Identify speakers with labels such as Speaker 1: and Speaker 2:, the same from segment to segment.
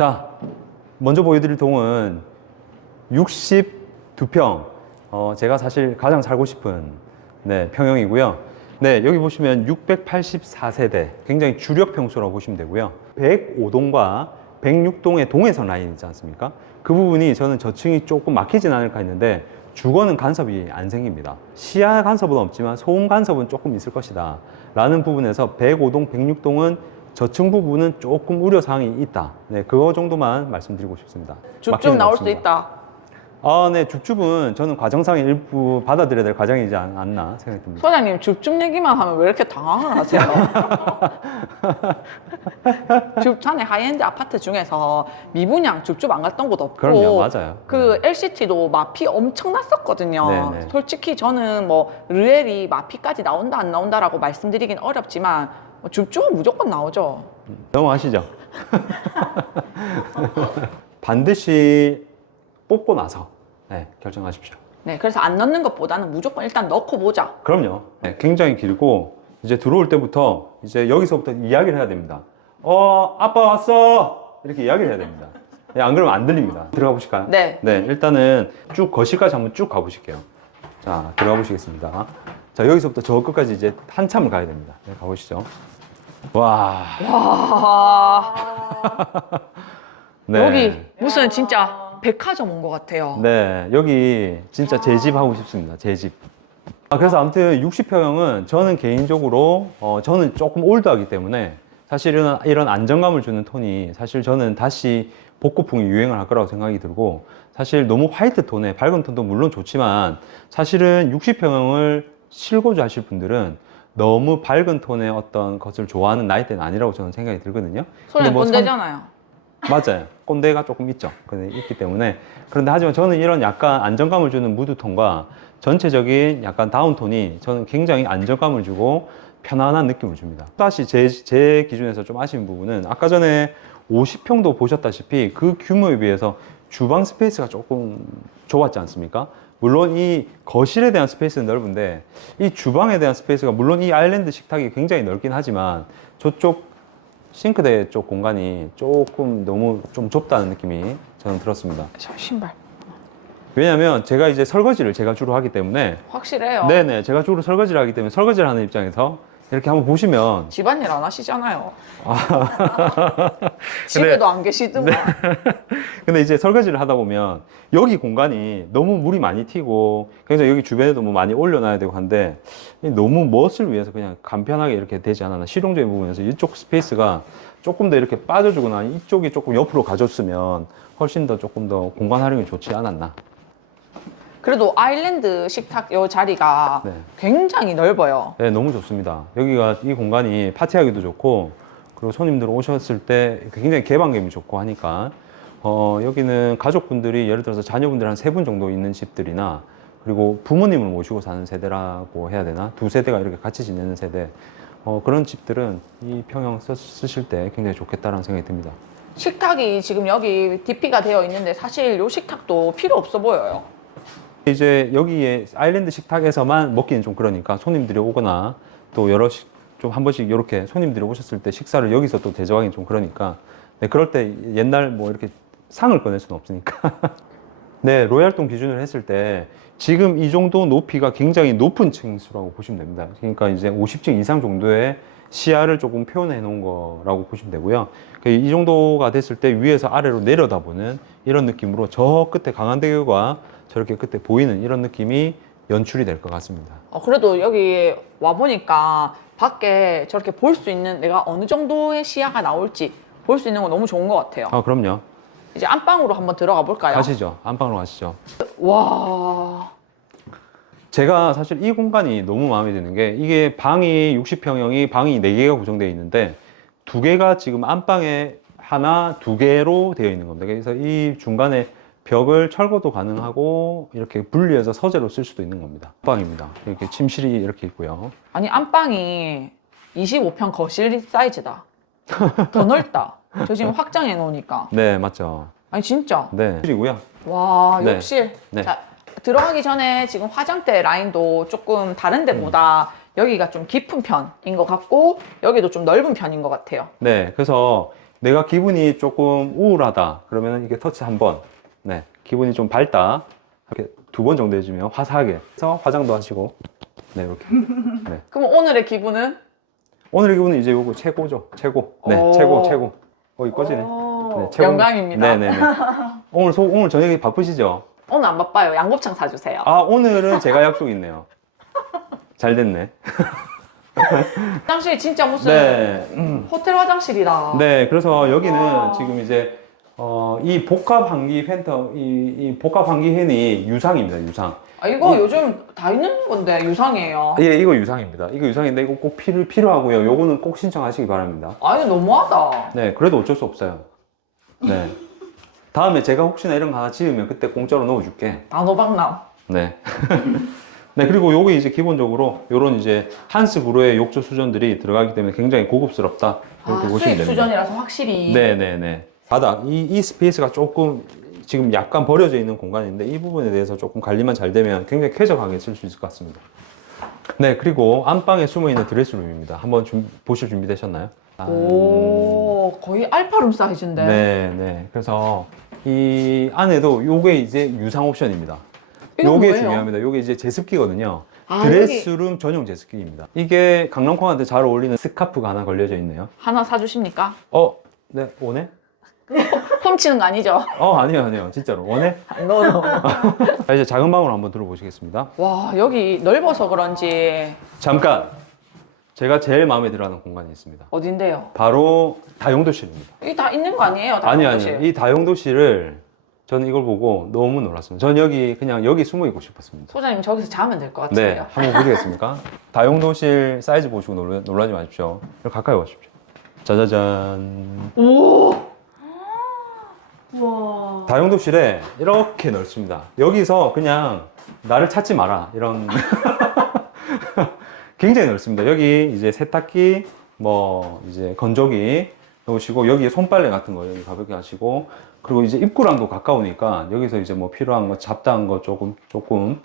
Speaker 1: 자, 먼저 보여드릴 동은 62평. 어, 제가 사실 가장 살고 싶은 네, 평형이고요. 네, 여기 보시면 684세대. 굉장히 주력 평수라고 보시면 되고요. 105동과 106동의 동해선 라인 있지 않습니까? 그 부분이 저는 저층이 조금 막히진 않을까 했는데 주거는 간섭이 안 생깁니다. 시야 간섭은 없지만 소음 간섭은 조금 있을 것이다. 라는 부분에서 105동, 106동은 저층 부분은 조금 우려 사항이 있다. 네, 그거 정도만 말씀드리고 싶습니다.
Speaker 2: 줍줍
Speaker 1: 막히는
Speaker 2: 나올
Speaker 1: 없습니다.
Speaker 2: 수도 있다.
Speaker 1: 아, 네, 줍줍은 저는 과정상의 일부 받아들여야 될 과정이지 않- 않나 생각이 듭니다.
Speaker 2: 소장님 줍줍 얘기만 하면 왜 이렇게 당황을 하세요? 줍 전에 하이엔드 아파트 중에서 미분양 줍줍 안 갔던 곳 없고
Speaker 1: 그럼요, 맞아요.
Speaker 2: 그 LCT도 마피 엄청 났었거든요.
Speaker 1: 네, 네.
Speaker 2: 솔직히 저는 뭐 르엘이 마피까지 나온다 안 나온다라고 말씀드리긴 어렵지만 뭐 줍줍은 무조건 나오죠.
Speaker 1: 넘어가시죠. 반드시 뽑고 나서 네, 결정하십시오.
Speaker 2: 네, 그래서 안 넣는 것보다는 무조건 일단 넣고 보자.
Speaker 1: 그럼요. 네, 굉장히 길고 이제 들어올 때부터 이제 여기서부터 이야기를 해야 됩니다. 어, 아빠 왔어. 이렇게 이야기를 해야 됩니다. 네, 안 그러면 안 들립니다. 들어가 보실까요?
Speaker 2: 네.
Speaker 1: 네, 일단은 쭉 거실까지 한번 쭉 가보실게요. 자, 들어가 보시겠습니다. 자, 여기서부터 저 끝까지 이제 한참을 가야 됩니다. 네, 가보시죠. 와,
Speaker 2: 와,
Speaker 1: 네.
Speaker 2: 여기 무슨 진짜 백화점 온 것 같아요.
Speaker 1: 네, 여기 진짜 제 집 하고 싶습니다. 제 집. 아, 그래서 아무튼 60평형은 저는 개인적으로 어, 저는 조금 올드하기 때문에 사실 이런, 이런 안정감을 주는 톤이 사실 저는 다시 복고풍이 유행을 할 거라고 생각이 들고 사실 너무 화이트 톤에 밝은 톤도 물론 좋지만 사실은 60평형을 실고자 하실 분들은 너무 밝은 톤의 어떤 것을 좋아하는 나이대는 아니라고 저는 생각이 들거든요.
Speaker 2: 소장님
Speaker 1: 뭐 삼-
Speaker 2: 본대잖아요.
Speaker 1: 맞아요. 꼰대가 조금 있죠. 근데 있기 때문에. 그런데 하지만 저는 이런 약간 안정감을 주는 무드톤과 전체적인 약간 다운톤이 저는 굉장히 안정감을 주고 편안한 느낌을 줍니다. 다시 제, 제 기준에서 좀 아쉬운 부분은 아까 전에 50평도 보셨다시피 그 규모에 비해서 주방 스페이스가 조금 좁았지 않습니까? 물론 이 거실에 대한 스페이스는 넓은데 이 주방에 대한 스페이스가 물론 이 아일랜드 식탁이 굉장히 넓긴 하지만 저쪽 싱크대 쪽 공간이 조금 너무 좀 좁다는 느낌이 저는 들었습니다.
Speaker 2: 저 신발
Speaker 1: 왜냐하면 제가 이제 설거지를 제가 주로 하기 때문에
Speaker 2: 확실해요.
Speaker 1: 네네 제가 주로 설거지를 하기 때문에 설거지를 하는 입장에서 이렇게 한번 보시면
Speaker 2: 집안일 안 하시잖아요.
Speaker 1: 아.
Speaker 2: 집에도 안 계시더만.
Speaker 1: 근데 이제 설거지를 하다 보면 여기 공간이 너무 물이 많이 튀고 굉장히 여기 주변에도 뭐 많이 올려놔야 되고 한데 너무 멋을 위해서 그냥 간편하게 이렇게 되지 않았나 실용적인 부분에서 이쪽 스페이스가 조금 더 이렇게 빠져주거나 이쪽이 조금 옆으로 가줬으면 훨씬 더 조금 더 공간 활용이 좋지 않았나
Speaker 2: 그래도 아일랜드 식탁 요 자리가
Speaker 1: 네.
Speaker 2: 굉장히 넓어요.
Speaker 1: 네, 너무 좋습니다. 여기가 이 공간이 파티하기도 좋고 그리고 손님들 오셨을 때 굉장히 개방감이 좋고 하니까 어, 여기는 가족분들이 예를 들어서 자녀분들 한 세 분 정도 있는 집들이나 그리고 부모님을 모시고 사는 세대라고 해야 되나 두 세대가 이렇게 같이 지내는 세대 어, 그런 집들은 이 평형 쓰, 쓰실 때 굉장히 좋겠다라는 생각이 듭니다.
Speaker 2: 식탁이 지금 여기 DP가 되어 있는데 사실 요 식탁도 필요 없어 보여요.
Speaker 1: 이제 여기에 아일랜드 식탁에서만 먹기는 좀 그러니까 손님들이 오거나 또 여러 식, 좀 한 번씩 이렇게 손님들이 오셨을 때 식사를 여기서 또 대접하기 좀 그러니까. 네, 그럴 때 옛날 뭐 이렇게 상을 꺼낼 수는 없으니까. 네 로얄동 기준으로 했을 때 지금 이 정도 높이가 굉장히 높은 층수라고 보시면 됩니다. 그러니까 이제 50층 이상 정도의 시야를 조금 표현해 놓은 거라고 보시면 되고요. 그이 정도가 됐을 때 위에서 아래로 내려다보는 이런 느낌으로 저 끝에 강한대교가 저렇게 끝에 보이는 이런 느낌이 연출이 될 것 같습니다.
Speaker 2: 어, 그래도 여기 와 보니까 밖에 저렇게 볼 수 있는 내가 어느 정도의 시야가 나올지 볼 수 있는 거 너무 좋은 것 같아요.
Speaker 1: 아 그럼요.
Speaker 2: 이제 안방으로 한번 들어가 볼까요?
Speaker 1: 가시죠. 안방으로 가시죠.
Speaker 2: 와,
Speaker 1: 제가 사실 이 공간이 너무 마음에 드는 게 이게 방이 60평형이 방이 4개가 구성되어 있는데 두 개가 지금 안방에 하나, 두 개로 되어 있는 겁니다. 그래서 이 중간에 벽을 철거도 가능하고 이렇게 분리해서 서재로 쓸 수도 있는 겁니다. 방입니다. 이렇게 침실이 이렇게 있고요.
Speaker 2: 아니 안방이 25평 거실 사이즈다. 더 넓다. 저 지금 확장해 놓으니까.
Speaker 1: 네, 맞죠.
Speaker 2: 아니 진짜.
Speaker 1: 네. 이고요.
Speaker 2: 와
Speaker 1: 네.
Speaker 2: 욕실.
Speaker 1: 네.
Speaker 2: 자 들어가기 전에 지금 화장대 라인도 조금 다른 데보다 여기가 좀 깊은 편인 것 같고 여기도 좀 넓은 편인 것 같아요.
Speaker 1: 네, 그래서 내가 기분이 조금 우울하다 그러면 이게 터치 한 번 네 기분이 좀 밝다 이렇게 두 번 정도 해주면 화사하게 해서 화장도 하시고 네 이렇게 네.
Speaker 2: 그럼 오늘의 기분은?
Speaker 1: 오늘 기분은 이제 요거 최고죠 최고 네
Speaker 2: 오.
Speaker 1: 최고 최고 어 이거지네
Speaker 2: 오,
Speaker 1: 네, 최고.
Speaker 2: 영광입니다.
Speaker 1: 네네네 오늘 소, 오늘 저녁에 바쁘시죠
Speaker 2: 오늘 안 바빠요. 양곱창 사주세요.
Speaker 1: 아 오늘은 제가 약속 있네요 잘 됐네
Speaker 2: 화장실 진짜 무슨
Speaker 1: 네 음.
Speaker 2: 호텔 화장실이다.
Speaker 1: 네, 그래서 여기는
Speaker 2: 와.
Speaker 1: 지금 이제 어, 이 복합 환기 팬터, 이, 이 복합 환기 팬이 유상입니다, 유상.
Speaker 2: 아, 이거
Speaker 1: 이-
Speaker 2: 요즘 다 있는 건데 유상이에요.
Speaker 1: 예, 이거 유상입니다. 이거 유상인데 이거 꼭 필요, 필요하고요. 요거는 꼭 신청하시기 바랍니다.
Speaker 2: 아, 이거 너무하다.
Speaker 1: 네, 그래도 어쩔 수 없어요. 네. 다음에 제가 혹시나 이런 거 하나 지으면 그때 공짜로 넣어줄게.
Speaker 2: 단호박남.
Speaker 1: 네. 네, 그리고 요게 이제 기본적으로 요런 이제 한스 브루의 욕조 수전들이 들어가기 때문에 굉장히 고급스럽다. 이렇게
Speaker 2: 아,
Speaker 1: 보시면
Speaker 2: 수익
Speaker 1: 됩니다.
Speaker 2: 수전이라서 확실히.
Speaker 1: 네네네. 바닥, 이, 이 스페이스가 조금 지금 약간 버려져 있는 공간인데 이 부분에 대해서 조금 관리만 잘 되면 굉장히 쾌적하게 쓸 수 있을 것 같습니다. 네, 그리고 안방에 숨어 있는 드레스룸입니다. 한번 좀 보실 준비 되셨나요? 아,
Speaker 2: 오, 거의 알파룸 사이즈인데.
Speaker 1: 네, 네. 그래서 이 안에도 요게 이제 유상 옵션입니다.
Speaker 2: 이건
Speaker 1: 요게
Speaker 2: 뭐예요?
Speaker 1: 중요합니다. 요게 이제 제습기거든요.
Speaker 2: 아,
Speaker 1: 드레스룸 전용 제습기입니다. 이게 강남콩한테 잘 어울리는 스카프가 하나 걸려져 있네요.
Speaker 2: 하나 사주십니까?
Speaker 1: 어, 네, 오네?
Speaker 2: 훔치는 거 아니죠?
Speaker 1: 어, 아니요, 아니요. 진짜로. 원해?
Speaker 2: 노노.
Speaker 1: 자, 이제 작은 방으로 한번 들어보시겠습니다.
Speaker 2: 와, 여기 넓어서 그런지
Speaker 1: 잠깐! 제가 제일 마음에 들어 하는 공간이 있습니다.
Speaker 2: 어딘데요?
Speaker 1: 바로 다용도실입니다.
Speaker 2: 여기 다 있는 거 아니에요? 다
Speaker 1: 아니? 아니요. 이 다용도실을 저는 이걸 보고 너무 놀랐습니다. 전 여기 그냥 여기 숨어 있고 싶었습니다.
Speaker 2: 소장님 저기서 자면 될 것
Speaker 1: 네,
Speaker 2: 같은데요.
Speaker 1: 한번 보시겠습니까? 다용도실 사이즈 보시고 놀라, 놀라지 마십시오. 가까이 오십시오. 짜자잔.
Speaker 2: 오. 와.
Speaker 1: 다용도실에 이렇게 넓습니다. 여기서 그냥 나를 찾지 마라. 이런. 굉장히 넓습니다. 여기 이제 세탁기, 뭐, 이제 건조기 놓으시고, 여기 손빨래 같은 거 여기 가볍게 하시고, 그리고 이제 입구랑도 가까우니까, 여기서 이제 뭐 필요한 거, 잡다한 거 조금, 조금,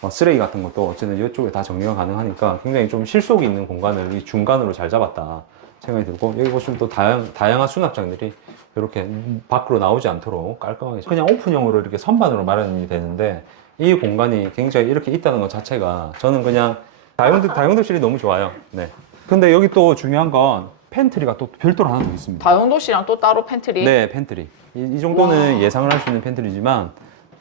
Speaker 1: 뭐 쓰레기 같은 것도 어쨌든 이쪽에 다 정리가 가능하니까 굉장히 좀 실속 있는 공간을 이 중간으로 잘 잡았다 생각이 들고, 여기 보시면 또 다양, 다양한 수납장들이 이렇게 밖으로 나오지 않도록 깔끔하게 그냥 오픈형으로 이렇게 선반으로 마련이 되는데 이 공간이 굉장히 이렇게 있다는 것 자체가 저는 그냥 다용도, 다용도실이 너무 좋아요. 네. 근데 여기 또 중요한 건 팬트리가 또 별도로 하나 더 있습니다.
Speaker 2: 다용도실이랑 또 따로 팬트리.
Speaker 1: 네, 팬트리. 이, 이 정도는
Speaker 2: 와.
Speaker 1: 예상을 할 수 있는 팬트리지만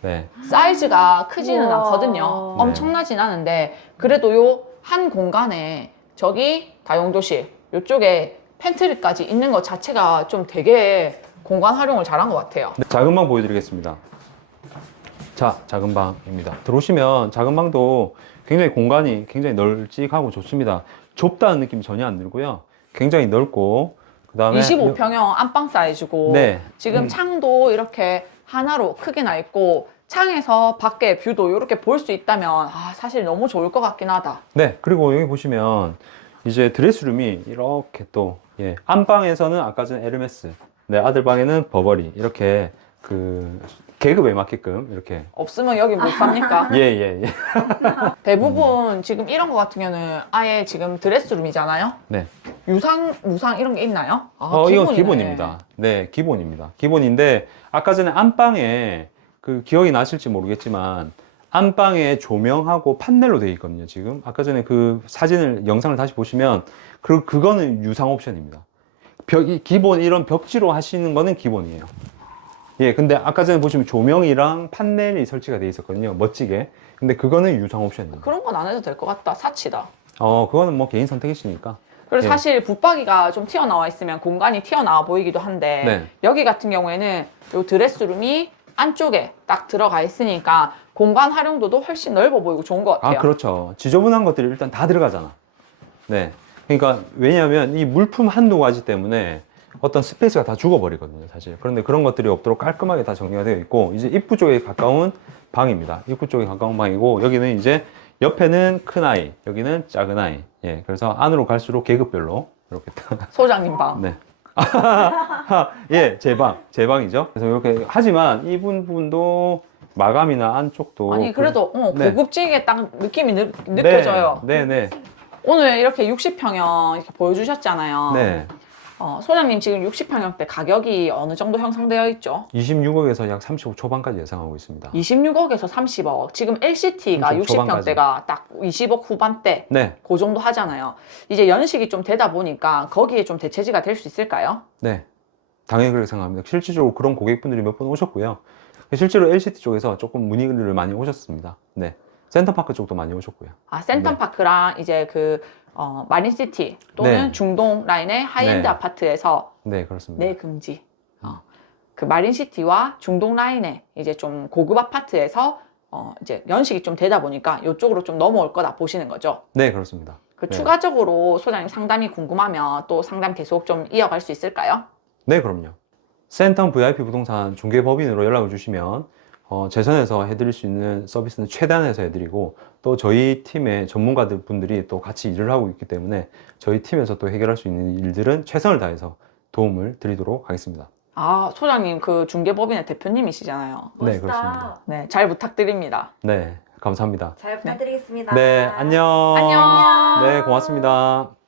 Speaker 1: 네.
Speaker 2: 사이즈가 크지는
Speaker 3: 우와.
Speaker 2: 않거든요.
Speaker 3: 네.
Speaker 2: 엄청나진 않은데 그래도 요 한 공간에 저기 다용도실 요쪽에 팬트리까지 있는 것 자체가 좀 되게 공간 활용을 잘한 것 같아요.
Speaker 1: 네, 작은 방 보여드리겠습니다. 자, 작은 방입니다. 들어오시면 작은 방도 굉장히 공간이 굉장히 널찍하고 좋습니다. 좁다는 느낌이 전혀 안 들고요. 굉장히 넓고 그다음에
Speaker 2: 25평형 안방 사이즈고
Speaker 1: 네.
Speaker 2: 지금
Speaker 1: 음.
Speaker 2: 창도 이렇게 하나로 크게 나 있고 창에서 밖에 뷰도 이렇게 볼 수 있다면 아, 사실 너무 좋을 것 같긴 하다.
Speaker 1: 네, 그리고 여기 보시면 이제 드레스룸이 이렇게 또 예, 안방에서는 아까 전 에르메스, 네 아들 방에는 버버리 이렇게 그 계급에 맞게끔 이렇게
Speaker 2: 없으면 여기 못 삽니까?
Speaker 1: 예 예, 예.
Speaker 2: 대부분 지금 이런 거 같은 경우는 아예 지금 드레스룸이잖아요.
Speaker 1: 네.
Speaker 2: 유상, 무상 이런 게 있나요? 아,
Speaker 1: 어, 이건
Speaker 2: 기본이네.
Speaker 1: 기본입니다. 네, 기본입니다. 기본인데 아까 전에 안방에 그 기억이 나실지 모르겠지만 안방에 조명하고 판넬로 되어 있거든요. 지금 아까 전에 그 사진을 영상을 다시 보시면 그 그거는 유상 옵션입니다. 벽이 기본 이런 벽지로 하시는 거는 기본이에요. 예, 근데 아까 전에 보시면 조명이랑 판넬이 설치가 되어 있었거든요. 멋지게. 근데 그거는 유상 옵션입니다.
Speaker 2: 그런 건 안 해도 될 것 같다. 사치다.
Speaker 1: 어, 그거는 뭐 개인 선택이시니까.
Speaker 2: 그리고
Speaker 1: 예.
Speaker 2: 사실 붙박이가 좀 튀어나와 있으면 공간이 튀어나와 보이기도 한데
Speaker 1: 네.
Speaker 2: 여기 같은 경우에는 이 드레스룸이 안쪽에 딱 들어가 있으니까 공간 활용도도 훨씬 넓어 보이고 좋은 것 같아요.
Speaker 1: 아, 그렇죠. 지저분한 것들이 일단 다 들어가잖아. 네. 그러니까 왜냐하면 이 물품 한두 가지 때문에 어떤 스페이스가 다 죽어버리거든요, 사실. 그런데 그런 것들이 없도록 깔끔하게 다 정리가 되어 있고, 이제 입구 쪽에 가까운 방입니다. 입구 쪽에 가까운 방이고, 여기는 이제 옆에는 큰 아이, 여기는 작은 아이. 예. 그래서 안으로 갈수록 계급별로 이렇게 딱
Speaker 2: 소장님 방.
Speaker 1: 네. 예, 제 방, 제 방이죠. 그래서 이렇게 하지만 이 부분도 마감이나 안쪽도
Speaker 2: 아니 그래도 어,
Speaker 1: 네.
Speaker 2: 고급지게 딱 느낌이 느, 느껴져요.
Speaker 1: 네, 네,
Speaker 2: 오늘 이렇게 60평형 이렇게 보여주셨잖아요.
Speaker 1: 네.
Speaker 2: 어, 소장님 지금 60평형 대 가격이 어느 정도 형성되어 있죠?
Speaker 1: 26억에서 약 30억 초반까지 예상하고 있습니다.
Speaker 2: 26억에서 30억. 지금 LCT가
Speaker 1: 30억 초반까지.
Speaker 2: 60평대가 딱 20억 후반대
Speaker 1: 네,
Speaker 2: 그 정도 하잖아요. 이제 연식이 좀 되다 보니까 거기에 좀 대체지가 될 수 있을까요?
Speaker 1: 네. 당연히 그렇게 생각합니다. 실질적으로 그런 고객분들이 몇 분 오셨고요. 실제로 LCT 쪽에서 조금 문의를 많이 오셨습니다. 네. 센터파크 쪽도 많이 오셨고요.
Speaker 2: 아, 센텀파크랑 이제 그 어, 마린시티 또는
Speaker 1: 네.
Speaker 2: 중동 라인의 하이엔드
Speaker 1: 네.
Speaker 2: 아파트에서
Speaker 1: 네, 그렇습니다.
Speaker 2: 내 금지. 어, 그 마린시티와 중동 라인의 이제 좀 고급 아파트에서 어, 이제 연식이 좀 되다 보니까 이쪽으로 좀 넘어올 거다 보시는 거죠.
Speaker 1: 네, 그렇습니다.
Speaker 2: 그
Speaker 1: 네.
Speaker 2: 추가적으로 소장님 상담이 궁금하면 또 상담 계속 좀 이어갈 수 있을까요?
Speaker 1: 네, 그럼요. 센텀 VIP 부동산 중개법인으로 연락을 주시면 어, 재선에서 해드릴 수 있는 서비스는 최대한해서 해드리고 또 저희 팀의 전문가들 분들이 또 같이 일을 하고 있기 때문에 저희 팀에서 또 해결할 수 있는 일들은 최선을 다해서 도움을 드리도록 하겠습니다.
Speaker 2: 아, 소장님 그 중개법인의 대표님이시잖아요.
Speaker 1: 네,
Speaker 3: 멋있다.
Speaker 1: 그렇습니다.
Speaker 2: 네, 잘 부탁드립니다.
Speaker 1: 네, 감사합니다.
Speaker 3: 잘 부탁드리겠습니다.
Speaker 1: 네, 안녕.
Speaker 2: 안녕.
Speaker 1: 네, 고맙습니다.